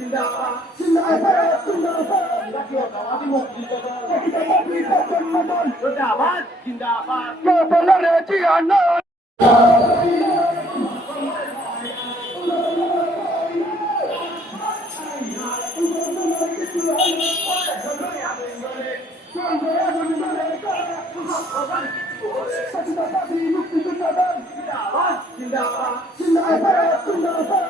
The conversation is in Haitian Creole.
Jinda pa Sinden ai fay Sinden ai fay Sik brat alla im БCH Takit akopi Fak Studio Fat ban Jinda pa Fak Studio Mwenw manan e cil anel banks panj beer Gwaniz Park Çay Xal Por Sinen avay Sinden alpe e zol